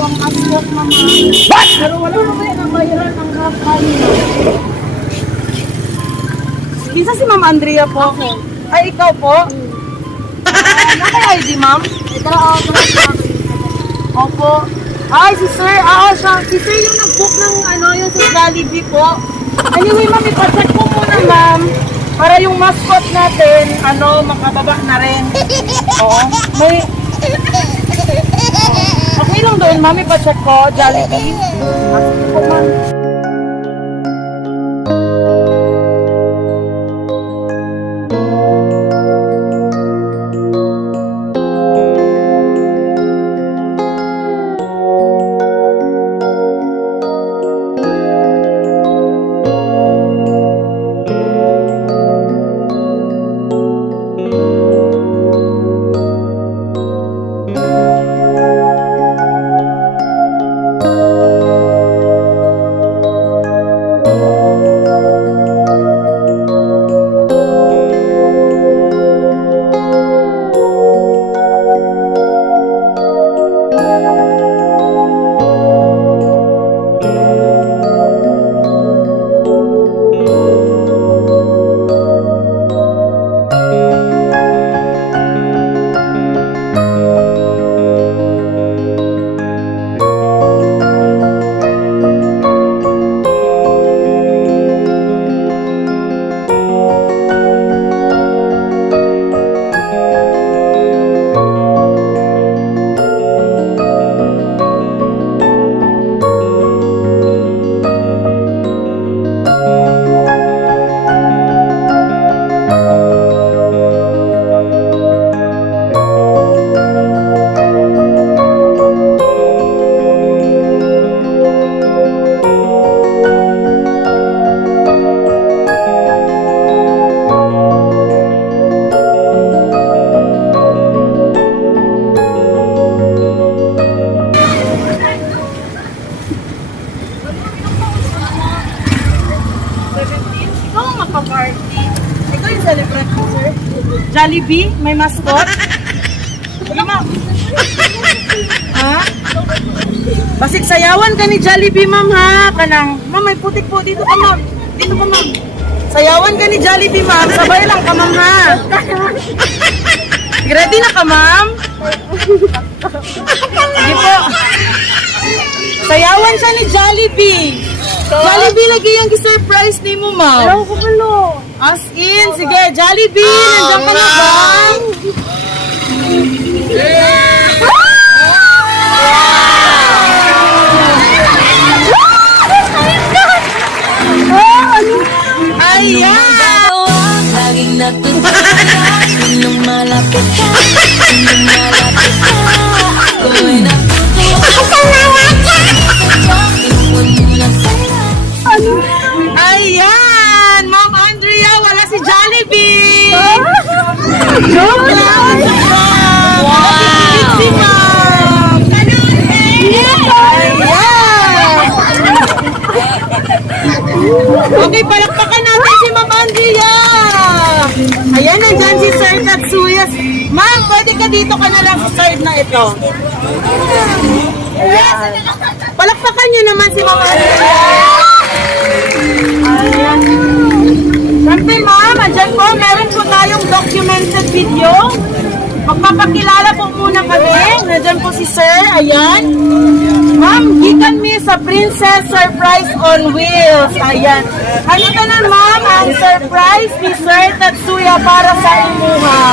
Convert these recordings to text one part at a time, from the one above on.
ang mascot, mama. What? Pero wala naman yan ang bayaran ng half kanina. Isa si Ma'am Andrea po. Ay, ikaw po? Naka-ID, ma'am? Ito ako Opo. Ay, si sir. Siya. Si sir yung nag-book ng yung sa Jollibee po. Anyway, ma'am, ipacheck po muna, ma'am. Para yung mascot natin, makababa na rin. Oo. May... Okay lang doon, ma'am, ipacheck ko, Jollibee. Sige po, ma'am. Jollibee, may mascot. Sige, ma'am. Ha? Basig sayawan ka ni Jollibee, ma'am, ha? Kanang, ma'am, may putik po. Dito ka, ma'am. Dito ka, ma'am. Sayawan ka ni Jollibee, ma'am. Sabay lang ka, ma'am, ha? Ready na ka, ma'am? Sige po. Sayawan siya ni Jollibee. Jollibee lagi yung surprise ni mo, ma'am. Ayaw ko malo. As in, sige, Jollibee, nandiyan ka na ba? Ayan! Laging natutulala, nung malapit ka, nung malapit ka, ako'y natutuwa. Ayan! Ma'am Andrea, wala si Jollibee! Joke lang! Wow! Si Ma'am! Ayan! Okay, palakpakan natin si Ma'am Andrea! Ayan, nandyan si Sir Tatsuya. Ma'am, pwede ka dito ka na lang sa side na ito. Ayan. Palakpakan nyo naman si Ma'am Andrea. Ayan. Siyempre, ma'am, andyan po, meron po tayong documented video. Magpapakilala po muna kami. Nandyan po si Sir. Ayan. Ma'am, gikan mi sa Princess Surprise on Wheels. Ayan. Ano ka na, ma'am, ang surprise ni Sir Tatsuya para sa imuha.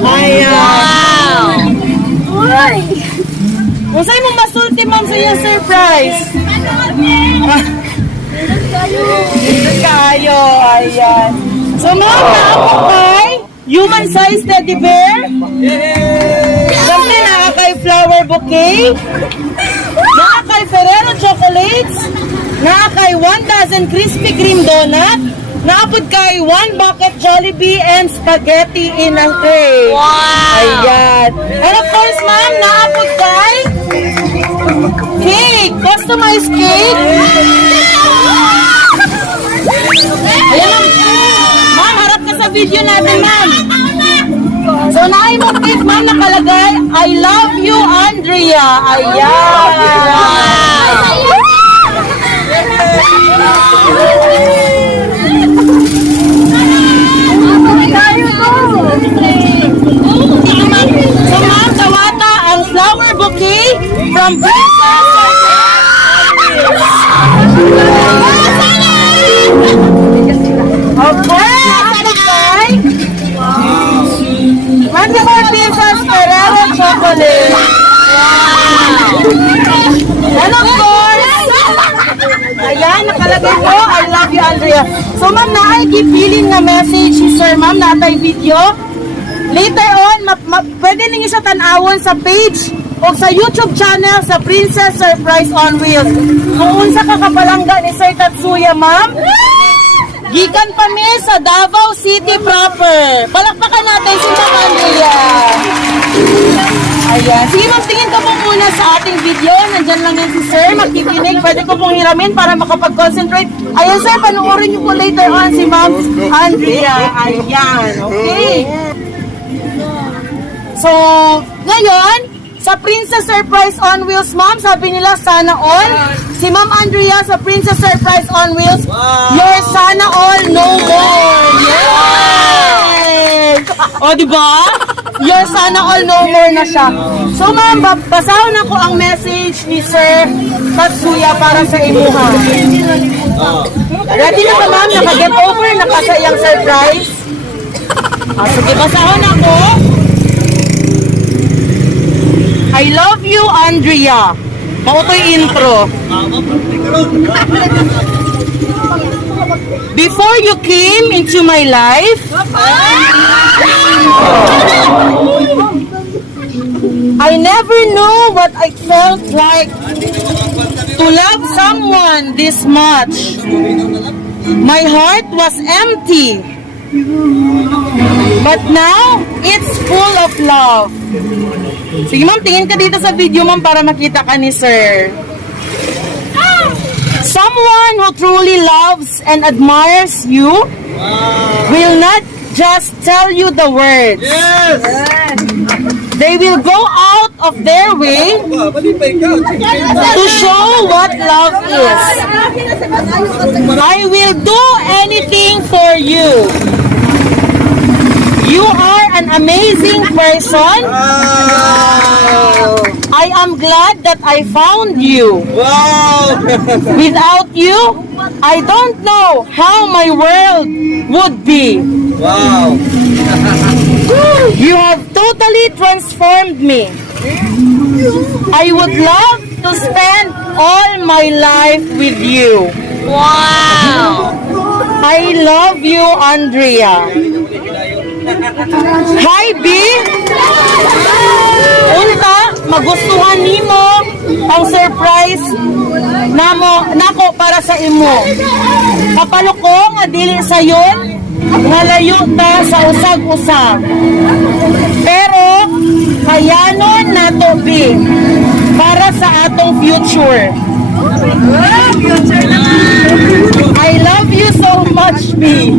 Ayan. Uy! Usay mong masulti, ma'am, sa iyong surprise. Kayo. Ayan. So, ma'am, naako kay human size teddy bear. Siyempre, nakakay flower bouquet. Nakakay Ferrero chocolates. Nakakay 1 dozen Krispy Kreme donut. Naapod kay 1 bucket Jollibee and spaghetti in a tray. Wow! Ayan. And of course, ma'am, naapod kay cake. Customized cake. Ayan, ma'am. Ma'am, harap ka sa video natin, ma'am. So, So, naay mo gift, ma'am, nakalagay, I love you, Andrea. Ayan. So, ma'am, Tawata, ang flower bouquet from Princess of course, nakalagay. Wonderful Princess Ferrero Chocolate. And of course, ayan, nakalagay po, I love you, Andrea. So, ma'am, nakikipilin na message si Sir, ma'am, natay video. Later on, pwede ninyo siya tanawon sa page o sa YouTube channel sa Princess Surprise on Wheels. Kung unsa ka kapalangga ni Sir Tatsuya, ma'am, gikan pa mi sa Davao City proper. Palakpakan natin si Ma'am Andrea. Ayan. Sige, ma'am, tingin ko po muna sa ating video. Nandyan lang yan si Sir. Magkikinig. Pwede ko pong hiramin para makapag-concentrate. Ayan, Sir. Panoorin niyo po later on si Ma'am Andrea. Ayan. Okay. So, ngayon, sa Princess Surprise on Wheels, ma'am, sabi nila, sana all. Si Ma'am Andrea sa Princess Surprise on Wheels, your sana all, no more. Yay! O, diba? Your sana all, no more na siya. So, ma'am, basahon ako ang message ni Sir Tatsuya para sa imuha. Ready na ba, ma'am? Naka-get over, nakasayang surprise. Sige, basahon ako. I love you, Andrea. Mautoy intro. Before you came into my life, I never knew what I felt like to love someone this much. My heart was empty. But now, it's full of love. Sige, ma'am, tingin ka dito sa video, ma'am, para makita ka ni Sir. Someone who truly loves and admires you will not just tell you the words. Yes! They will go out of their way to show what love is. I will do anything for you. You are an amazing person. I am glad that I found you. Wow! Without you, I don't know how my world would be. Wow! You have totally transformed me. I would love to spend all my life with you. Wow! I love you, Andrea. Hi, B! Unta, magustuhan nimo ang surprise nako para sa imo. Kapalo ko nga dili sayon, nga layo ta sa usag-usag. Pero, kayanon nato, B, para sa atong future. I love you so much, B.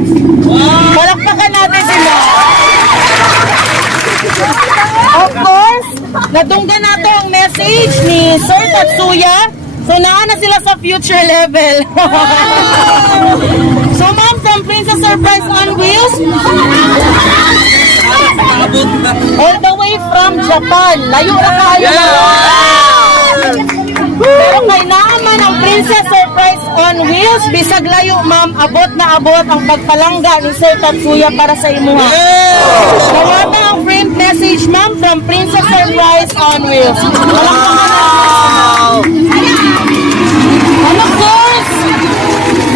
Palakpakan natin sila. Of course, nadunggan nato ang message ni Sir Tatsuya. So, naana sila sa future level. So, ma'am, from Princess Surprise on Wheels, all the way from Japan. Layo na kayo. Pero kay naaman ang Princess Surprise on Wheels, bisag layo, ma'am, abot na abot ang pagpalangga ni Sir Tatsuya para sa imuha. Nawata ang framed message, ma'am, from Princess Surprise on Wheels. And of course,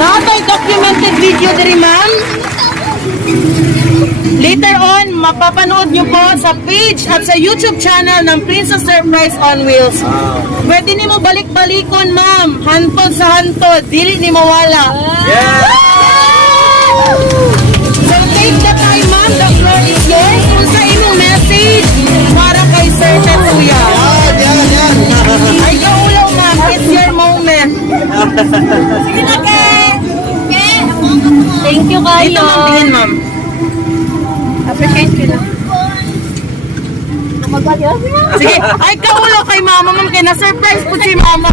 natay documented video diri, ma'am. Later on, mapapanood nyo po sa page at sa YouTube channel ng Princess Surprise on Wheels. Pwede ni mo balik-balikon, ma'am. Hantod sa hantod. Dili ni mawala. Yeah! So take the time, ma'am. The floor is yours. Kung sa imong message para kay Sir Tatsuya. Yan! Ay, ulaw, ma'am. It's your moment. Sige na, Thank you kayo. Ito, ma'am. Tingin, ma'am. Appreciate ko lang. mag-adios. Sige, ay kaulo kay mama, ma'am, kaya na-surprise po si mama.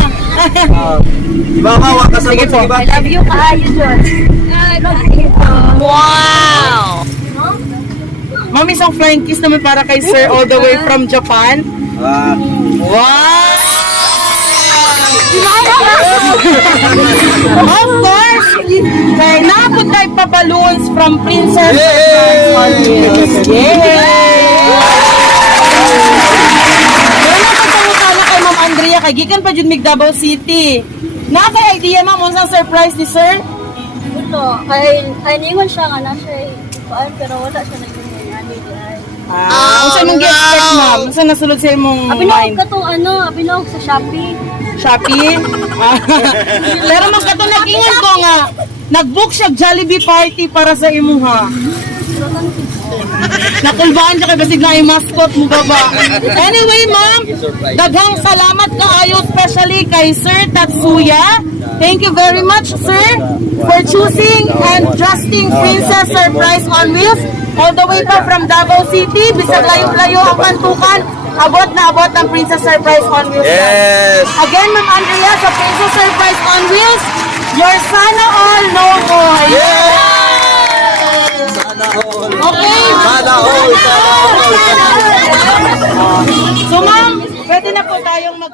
Mama, wag ka sa Sige po. sige ba? I love you, kaayo, John. Wow! Ma'am, isang flying kiss naman para kay sir all the way from Japan. Ah. Wow! Of course! Kaya naabot tayo pa balloons from Princess Yay! Yay! Pero napagpangutala kay Ma'am Andrea, kay gikan pa dyan mig Davao City. Nakakay idea ma'am, unsang surprise ni sir? Ito, ay ningon siya nga na siya pero wala siya nagkunyani. Unsa mong gi-expect ma'am? Unsa nasulod sa imong Abinawag mind? ka tong abinawag sa Shopee. Shopee? Pero magkato nagingan ko nga, nag-book siya Jollibee party para sa imo ha. Nakulbaan siya kay basig na yung mascot mo ba? Anyway, ma'am, daghang salamat kaayo especially kay Sir Tatsuya. Thank you very much, sir, for choosing and trusting Princess Surprise on Wheels all the way pa from Davao City. Bisag layo-layo ang kantukan, abot na abot ang Princess Surprise on Wheels. Yes! Again, Ma'am Andrea, sa Princess Surprise on Wheels, your sana all, no more. Sana all! Okay? Sana all! Sana all! So ma'am, pwede na po tayong mag